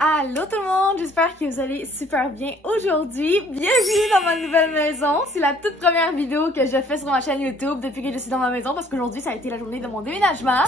Allô tout le monde, j'espère que vous allez super bien aujourd'hui. Bienvenue dans ma nouvelle maison. C'est la toute première vidéo que je fais sur ma chaîne YouTube depuis que je suis dans ma maison parce qu'aujourd'hui ça a été la journée de mon déménagement.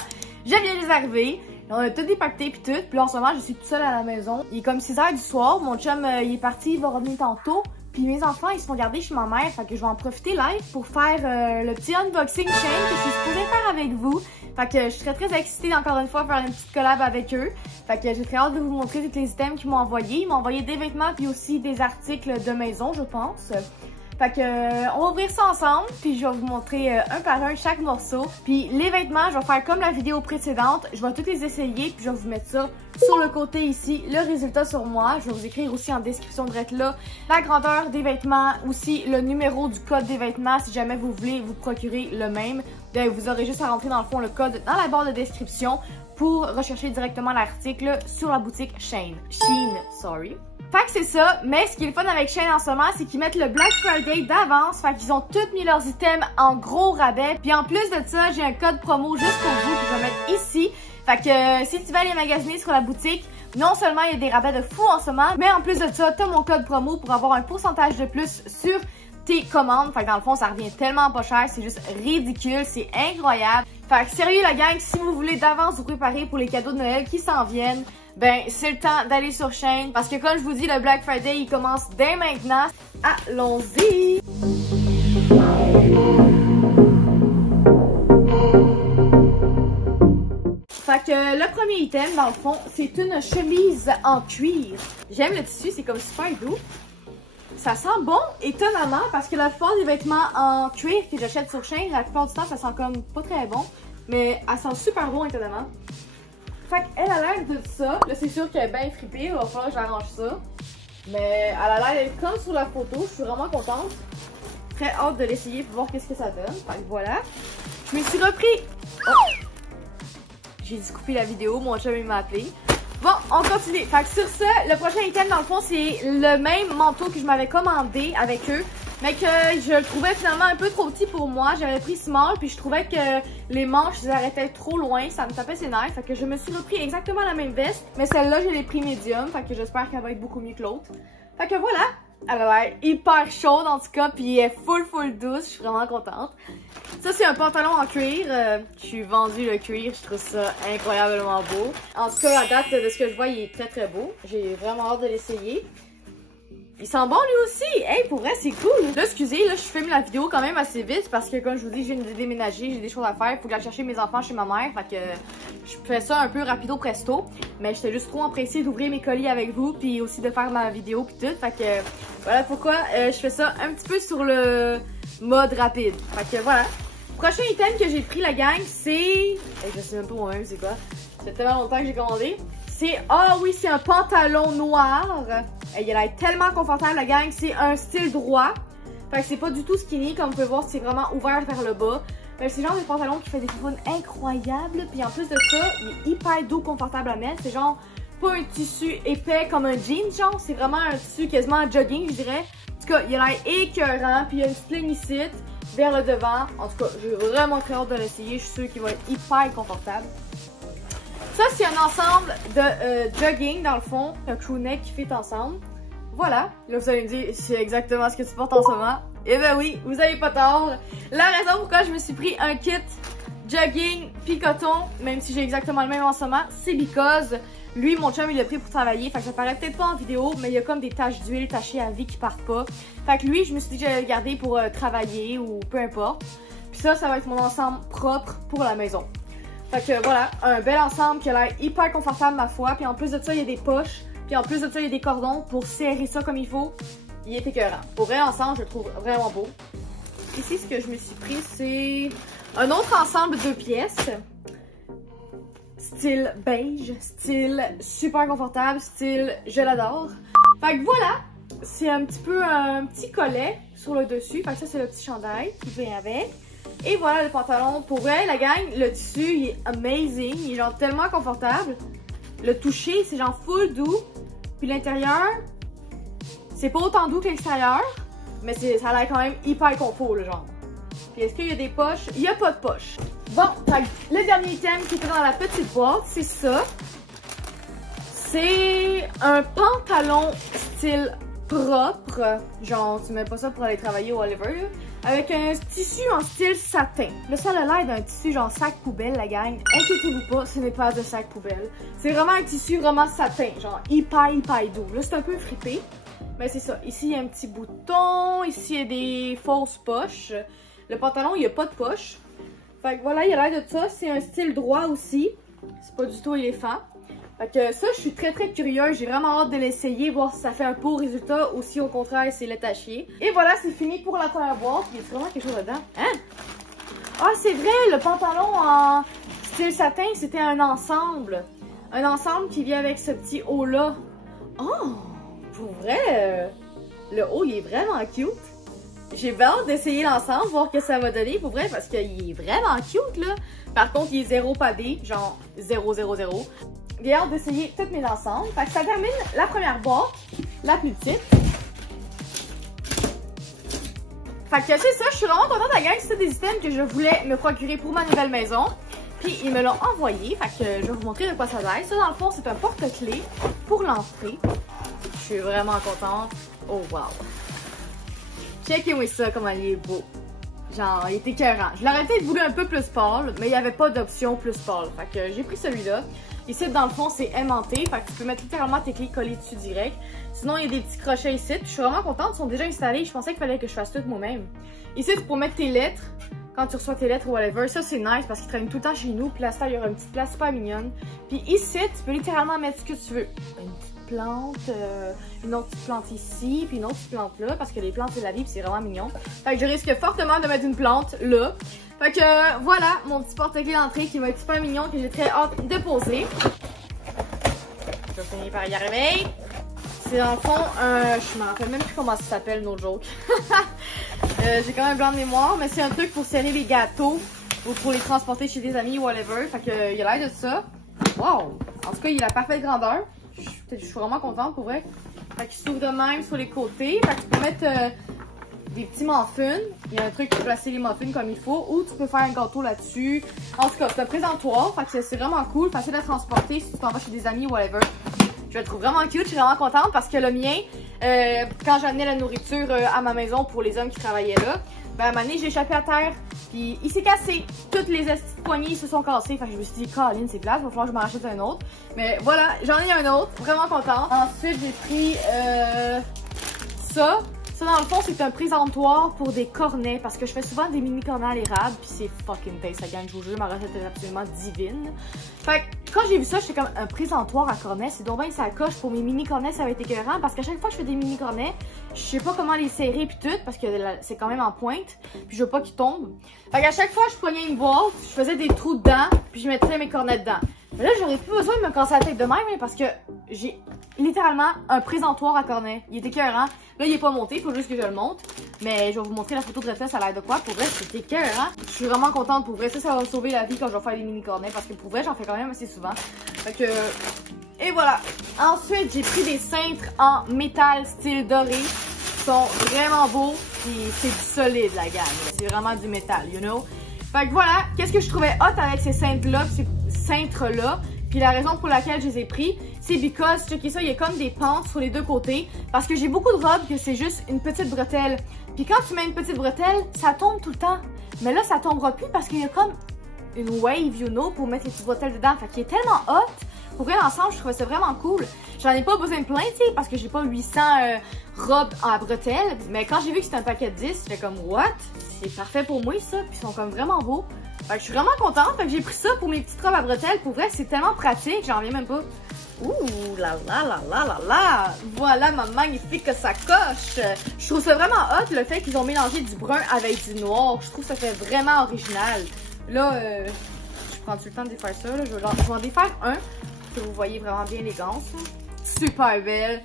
Je viens de les arriver. On a tout dépacté puis tout. Puis là en ce moment je suis toute seule à la maison. Il est comme 6 h du soir. Mon chum il est parti, il va revenir tantôt. Puis mes enfants ils se sont gardés chez ma mère. Fait que je vais en profiter live pour faire le petit unboxing chaîne que je suis supposée faire avec vous. Fait que je serais très excitée encore une fois à faire une petite collab avec eux. Fait que j'ai très hâte de vous montrer tous les items qu'ils m'ont envoyés. Ils m'ont envoyé des vêtements puis aussi des articles de maison, je pense. Fait que on va ouvrir ça ensemble puis je vais vous montrer un par un chaque morceau. Puis les vêtements, je vais faire comme la vidéo précédente. Je vais tous les essayer puis je vais vous mettre ça sur le côté ici, le résultat sur moi. Je vais vous écrire aussi en description de là la grandeur des vêtements, aussi le numéro du code des vêtements si jamais vous voulez vous procurer le même. Bien, vous aurez juste à rentrer dans le fond le code dans la barre de description pour rechercher directement l'article sur la boutique Shein. Fait que c'est ça, mais ce qui est le fun avec Shein en ce moment, c'est qu'ils mettent le Black Friday d'avance. Fait qu'ils ont tous mis leurs items en gros rabais. Puis en plus de ça, j'ai un code promo juste pour vous que je vais mettre ici. Fait que si tu vas aller magasiner sur la boutique, non seulement il y a des rabais de fou en ce moment, mais en plus de ça, tu as mon code promo pour avoir un pourcentage de plus sur tes commandes. Fait que dans le fond, ça revient tellement pas cher, c'est juste ridicule, c'est incroyable. Fait que sérieux la gang, si vous voulez d'avance vous préparer pour les cadeaux de Noël qui s'en viennent, ben c'est le temps d'aller sur Shein parce que comme je vous dis, le Black Friday il commence dès maintenant. Allons-y! Fait que le premier item dans le fond, c'est une chemise en cuir. J'aime le tissu, c'est comme super doux. Ça sent bon, étonnamment, parce que la plupart des vêtements en cuir que j'achète sur Shein, la plupart du temps, ça sent comme pas très bon. Mais elle sent super bon, étonnamment. Fait qu'elle a l'air de ça. Là, c'est sûr qu'elle est bien fripée. Il va falloir que j'arrange ça. Mais elle a l'air comme sur la photo. Je suis vraiment contente. Très hâte de l'essayer pour voir qu'est-ce que ça donne. Fait que voilà. Je me suis repris... Oh! J'ai dû couper la vidéo. Mon chum, il m'a appelé. Bon, on continue. Fait que sur ça, le prochain item, dans le fond, c'est le même manteau que je m'avais commandé avec eux. Mais que je le trouvais finalement un peu trop petit pour moi. J'avais pris small, puis je trouvais que les manches, je les arrêtais trop loin. Ça me tapait ses nerfs. Fait que je me suis repris exactement la même veste. Mais celle-là, je l'ai pris medium. Fait que j'espère qu'elle va être beaucoup mieux que l'autre. Fait que voilà. Elle a l'air hyper chaude en tout cas. Puis elle est full douce. Je suis vraiment contente. Ça, c'est un pantalon en cuir. Je suis vendu le cuir. Je trouve ça incroyablement beau. En tout cas, à date de ce que je vois, il est très beau. J'ai vraiment hâte de l'essayer. Il sent bon lui aussi! Hey, pour vrai, c'est cool! Là, excusez, là, je filme la vidéo quand même assez vite parce que, comme je vous dis, je viens de déménager, j'ai des choses à faire. Faut que j'aille chercher mes enfants chez ma mère. Fait que je fais ça un peu rapido presto. Mais j'étais juste trop empressée d'ouvrir mes colis avec vous puis aussi de faire ma vidéo puis tout. Fait que voilà pourquoi je fais ça un petit peu sur le mode rapide. Fait que voilà. Prochain item que j'ai pris, la gang, c'est... je sais même pas moi-même c'est quoi. Ça fait tellement longtemps que j'ai commandé. C'est... Ah oui, c'est un pantalon noir. Il a l'air tellement confortable, la gang. C'est un style droit. Fait que c'est pas du tout skinny, comme vous pouvez voir, c'est vraiment ouvert vers le bas. C'est le genre de pantalon qui fait des faunes incroyables. Puis en plus de ça, il est hyper doux, confortable à mettre. C'est genre pas un tissu épais comme un jean, genre. C'est vraiment un tissu quasiment en jogging, je dirais. En tout cas, il a l'air écœurant. Puis il y a une petite ligne ici, vers le devant. En tout cas, j'ai vraiment très hâte de l'essayer. Je suis sûre qu'il va être hyper confortable. Ça, c'est un ensemble de jogging, dans le fond, un crewneck qui fit ensemble. Voilà. Là, vous allez me dire, c'est exactement ce que tu portes en ce moment. Eh ben oui, vous avez pas tort. La raison pourquoi je me suis pris un kit jogging puis coton, même si j'ai exactement le même en ce moment, c'est because lui, mon chum, il l'a pris pour travailler. Fait que ça paraît peut-être pas en vidéo, mais il y a comme des taches d'huile tachées à vie qui partent pas. Fait que lui, je me suis dit que j'allais le garder pour travailler ou peu importe. Puis ça va être mon ensemble propre pour la maison. Fait que voilà, un bel ensemble qui a l'air hyper confortable ma foi. Puis en plus de ça, il y a des poches. Puis en plus de ça, il y a des cordons pour serrer ça comme il faut. Il est écœurant. Pour vrai ensemble, je le trouve vraiment beau. Ici, ce que je me suis pris, c'est un autre ensemble de 2 pièces. Style beige, style super confortable, style je l'adore. Fait que voilà, c'est un petit peu un petit collet sur le dessus. Fait que ça, c'est le petit chandail qui vient avec. Et voilà le pantalon. Pour vrai, la gang, le tissu, il est amazing. Il est genre tellement confortable. Le toucher, c'est genre full doux. Puis l'intérieur, c'est pas autant doux que l'extérieur. Mais ça a l'air quand même hyper confort, le genre. Puis est-ce qu'il y a des poches? Il n'y a pas de poche. Bon, le dernier item qui était dans la petite boîte, c'est ça. C'est c'est un pantalon style propre. Genre, tu mets pas ça pour aller travailler au Oliver, là. Avec un tissu en style satin. Là, ça a l'air d'un tissu genre sac poubelle, la gang. Inquiétez-vous pas, ce n'est pas de sac poubelle. C'est vraiment un tissu vraiment satin, genre hyper doux. Là, c'est un peu fripé. Mais c'est ça. Ici, il y a un petit bouton. Ici, il y a des fausses poches. Le pantalon, il n'y a pas de poche. Fait que voilà, il a l'air de ça. C'est un style droit aussi. C'est pas du tout éléphant. Fait que ça, je suis très curieuse. J'ai vraiment hâte de l'essayer, voir si ça fait un beau résultat ou si au contraire, c'est lait à chier. Et voilà, c'est fini pour la première boîte. Il y a vraiment quelque chose dedans. Hein? Ah, c'est vrai, le pantalon en style satin, c'était un ensemble. Un ensemble qui vient avec ce petit haut-là. Oh! Pour vrai, le haut, il est vraiment cute. J'ai hâte d'essayer l'ensemble, voir ce que ça va donner, pour vrai, parce qu'il est vraiment cute, là. Par contre, il est zéro padé, genre 0. J'ai hâte d'essayer tous mes ensembles. Fait que ça termine la première boîte, la plus petite. Fait que c'est ça, je suis vraiment contente, la gang. C'est des items que je voulais me procurer pour ma nouvelle maison. Puis ils me l'ont envoyé, fait que je vais vous montrer de quoi ça a l'air. Ça, dans le fond, c'est un porte-clés pour l'entrée. Je suis vraiment contente. Oh wow! Checkez-moi ça, comment il est beau. Genre, il était écœurant. Je l'aurais peut-être voulu un peu plus pâle, mais il n'y avait pas d'option plus pâle. Fait que j'ai pris celui-là. Ici, dans le fond, c'est aimanté. Fait que tu peux mettre littéralement tes clés collées dessus direct. Sinon, il y a des petits crochets ici. Puis je suis vraiment contente. Ils sont déjà installés. Je pensais qu'il fallait que je fasse tout moi-même. Ici, c'est pour mettre tes lettres. Quand tu reçois tes lettres ou whatever. Ça, c'est nice parce qu'ils traînent tout le temps chez nous. Puis là, il y aura une petite place super mignonne. Puis ici, tu peux littéralement mettre ce que tu veux. Une petite plante, une autre petite plante ici, puis une autre petite plante là. Parce que les plantes, c'est la vie, puis c'est vraiment mignon. Fait que je risque fortement de mettre une plante là. Fait que voilà, mon petit porte-clés d'entrée qui va être super mignon, que j'ai très hâte de poser. Je vais finir par y arriver. C'est dans le fond, je me rappelle même plus comment ça s'appelle, no joke. J'ai quand même un blanc de mémoire, mais c'est un truc pour serrer les gâteaux ou pour les transporter chez des amis ou whatever. Fait que il a l'air de ça. Wow! En tout cas, il a la parfaite grandeur. Je suis vraiment contente pour vrai. Fait qu'il s'ouvre de même sur les côtés. Fait que tu peux mettre des petits muffins. Il y a un truc pour placer les muffins comme il faut. Ou tu peux faire un gâteau là-dessus. En tout cas, c'est un présentoir. Fait que c'est vraiment cool. Facile à transporter si tu t'en vas chez des amis ou whatever. Je le trouve vraiment cute. Je suis vraiment contente parce que le mien, quand j'amenais la nourriture à ma maison pour les hommes qui travaillaient là, ben à un moment donné, j'ai échappé à terre. Puis il s'est cassé. Toutes les poignées se sont cassées. Fait que je me suis dit, Colin, c'est plate. Il va falloir que je m'en achète un autre. Mais voilà, j'en ai un autre. Vraiment contente. Ensuite, j'ai pris ça. Ça, dans le fond, c'est un présentoir pour des cornets. Parce que je fais souvent des mini cornets à l'érable. Puis c'est fucking taste. Ça gagne, je vous jure. Ma recette est absolument divine. Fait que quand j'ai vu ça, j'étais comme un présentoir à cornets. C'est donc bien ça coche pour mes mini cornets. Ça va être écœurant. Parce qu'à chaque fois que je fais des mini cornets, je sais pas comment les serrer. Puis tout. Parce que c'est quand même en pointe. Puis je veux pas qu'ils tombent. Fait qu'à chaque fois, je prenais une boîte. Je faisais des trous dedans. Puis je mettrais mes cornets dedans. Mais là, j'aurais plus besoin de me casser la tête de même. Hein, parce que j'ai littéralement un présentoir à cornets. Il est écœurant. Là, il est pas monté, il faut juste que je le monte. Mais je vais vous montrer la photo de référence à l'air de quoi. Pour vrai, c'est écœurant. Je suis vraiment contente. Pour vrai, ça va me sauver la vie quand je vais faire des mini cornets. Parce que pour vrai, j'en fais quand même assez souvent. Fait que... Et voilà. Ensuite, j'ai pris des cintres en métal style doré. Ils sont vraiment beaux. Puis c'est du solide, la gamme. C'est vraiment du métal, you know. Fait que voilà. Qu'est-ce que je trouvais hot avec ces cintres-là, ces cintres-là. Puis la raison pour laquelle je les ai pris, c'est because, checkez ça, il y a comme des pentes sur les deux côtés. Parce que j'ai beaucoup de robes que c'est juste une petite bretelle. Puis quand tu mets une petite bretelle, ça tombe tout le temps. Mais là, ça tombera plus parce qu'il y a comme une wave, you know, pour mettre les petites bretelles dedans. Fait qu'il est tellement hot. Pour vrai, l'ensemble, je trouvais ça vraiment cool. J'en ai pas besoin de plein, tu sais, parce que j'ai pas 800 robes en bretelles. Mais quand j'ai vu que c'était un paquet de 10, j'étais comme, what? C'est parfait pour moi, ça. Puis ils sont comme vraiment beaux. Fait que je suis vraiment contente. Fait que j'ai pris ça pour mes petites robes à bretelles. Pour vrai, c'est tellement pratique, j'en reviens même pas. Ouh là là là là là là! Voilà ma magnifique sacoche! Je trouve ça vraiment hot le fait qu'ils ont mélangé du brun avec du noir. Je trouve que ça fait vraiment original. Là, je prends-tu le temps de défaire ça? Là? Je vais en défaire un, que vous voyez vraiment bien l'élégance. Super belle!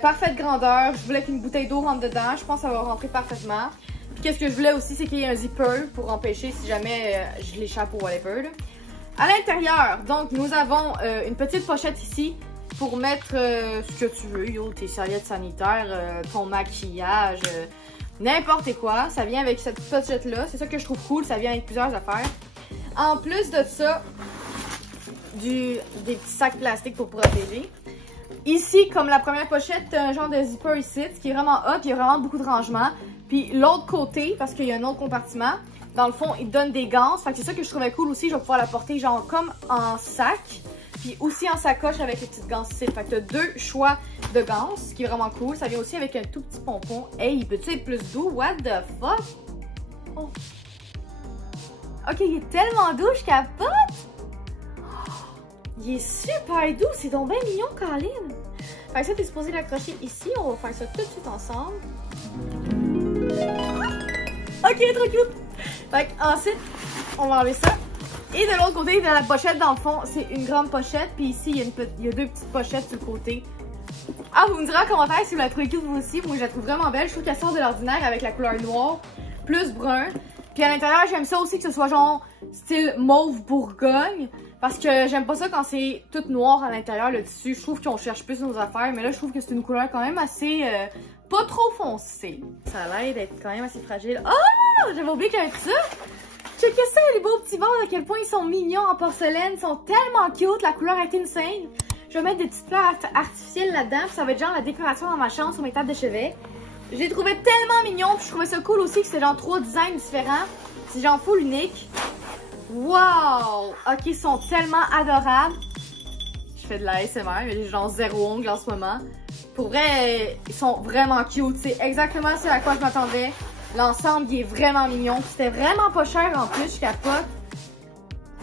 Parfaite grandeur. Je voulais qu'une bouteille d'eau rentre dedans. Je pense que ça va rentrer parfaitement. Puis qu'est-ce que je voulais aussi, c'est qu'il y ait un zipper pour empêcher si jamais je l'échappe au whatever. À l'intérieur, donc, nous avons une petite pochette ici pour mettre ce que tu veux, yo, tes serviettes sanitaires, ton maquillage, n'importe quoi. Ça vient avec cette pochette-là. C'est ça que je trouve cool. Ça vient avec plusieurs affaires. En plus de ça, des petits sacs plastiques pour protéger. Ici, comme la première pochette, t'as un genre de zipper ici, ce qui est vraiment hot, il y a vraiment beaucoup de rangement. Puis l'autre côté, parce qu'il y a un autre compartiment, dans le fond, il te donne des gants. Fait que c'est ça que je trouvais cool aussi, je vais pouvoir la porter genre comme en sac. Puis aussi en sacoche avec les petites gants ici. Fait que t'as 2 choix de gants, ce qui est vraiment cool. Ça vient aussi avec un tout petit pompon. Hey, il peut-tu être plus doux? What the fuck? Oh. Ok, il est tellement doux, je capote! Il est super doux, c'est donc bien mignon, Colin! Fait que ça, t'es supposé l'accrocher ici. On va faire ça tout de suite ensemble. Ok, trop cute! Fait que ensuite, on va enlever ça. Et de l'autre côté, de la pochette, dans le fond, c'est une grande pochette. Puis ici, il y a 2 petites pochettes sur le côté. Ah, vous me direz en commentaire si vous la trouvez cute vous aussi. Moi, je la trouve vraiment belle. Je trouve qu'elle sort de l'ordinaire avec la couleur noire plus brun. Puis à l'intérieur, j'aime ça aussi que ce soit genre style mauve Bourgogne. Parce que j'aime pas ça quand c'est tout noir à l'intérieur, le tissu. Je trouve qu'on cherche plus nos affaires. Mais là, je trouve que c'est une couleur quand même assez... pas trop foncée. Ça a l'air d'être quand même assez fragile. Oh! J'avais oublié qu'il y avait ça! Checkez ça, les beaux petits verres, à quel point ils sont mignons en porcelaine. Ils sont tellement cute, la couleur est insane. Je vais mettre des petites fleurs artificielles là-dedans. Ça va être genre la décoration dans ma chambre sur mes tables de chevet. Je les trouvais tellement mignons. Puis je trouvais ça cool aussi que c'est genre 3 designs différents. C'est genre full unique. Wow! Ok, ils sont tellement adorables. Je fais de la ASMR, mais j'ai genre 0 ongles en ce moment. Pour vrai, ils sont vraiment cute. C'est exactement ce à quoi je m'attendais. L'ensemble, il est vraiment mignon. C'était vraiment pas cher en plus, je capote.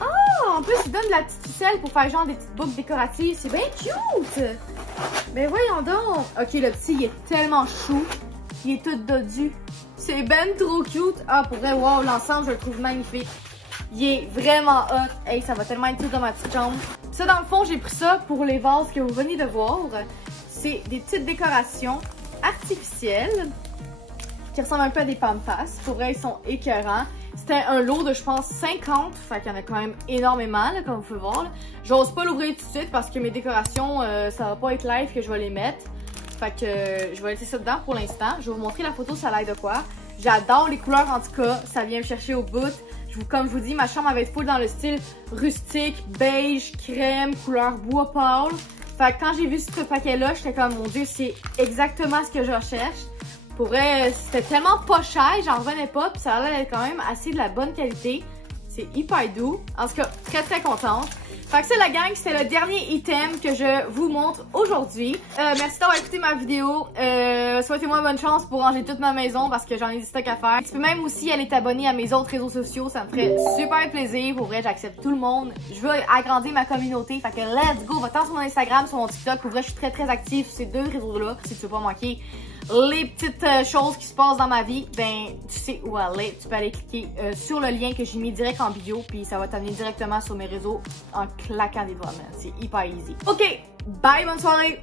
Oh! En plus, il donne de la petite ficelle pour faire genre des petites boucles décoratives. C'est bien cute! Mais voyons donc! Ok, le petit, il est tellement chou. Il est tout dodu. C'est ben trop cute. Ah, pour vrai, wow, l'ensemble, je le trouve magnifique. Il est vraiment hot. Hey, ça va tellement être cute dans ma petite chambre. Ça, dans le fond, j'ai pris ça pour les vases que vous venez de voir. C'est des petites décorations artificielles qui ressemblent un peu à des pampas. Pour vrai, ils sont écœurants. C'était un lot de, je pense, 50. Fait qu'il y en a quand même énormément, là, comme vous pouvez voir. J'ose pas l'ouvrir tout de suite parce que mes décorations, ça va pas être live que je vais les mettre. Fait que je vais laisser ça dedans pour l'instant. Je vais vous montrer la photo, ça a l'air de quoi. J'adore les couleurs en tout cas. Ça vient me chercher au bout. Comme je vous dis, ma chambre va être full dans le style rustique, beige, crème, couleur bois pâle. Fait que quand j'ai vu ce paquet-là, j'étais comme, mon Dieu, c'est exactement ce que je recherche. Pour vrai, c'était tellement pas cher, j'en revenais pas, puis ça a l'air d'être quand même assez de la bonne qualité. C'est hyper doux. En tout cas, très très contente. Fait que c'est la gang, c'était le dernier item que je vous montre aujourd'hui. Merci d'avoir écouté ma vidéo. Souhaitez-moi bonne chance pour ranger toute ma maison parce que j'en ai du stock à faire. Tu peux même aussi aller t'abonner à mes autres réseaux sociaux, ça me ferait super plaisir. Pour vrai, j'accepte tout le monde. Je veux agrandir ma communauté. Fait que let's go, va-t'en sur mon Instagram, sur mon TikTok. Pour vrai, je suis très très active sur ces 2 réseaux-là. Si tu veux pas manquer les petites choses qui se passent dans ma vie, ben tu sais où aller. Tu peux aller cliquer sur le lien que j'ai mis direct en bio, puis ça va t'amener directement sur mes réseaux en claquant des doigts, man. C'est hyper easy. Ok, bye, bonne soirée!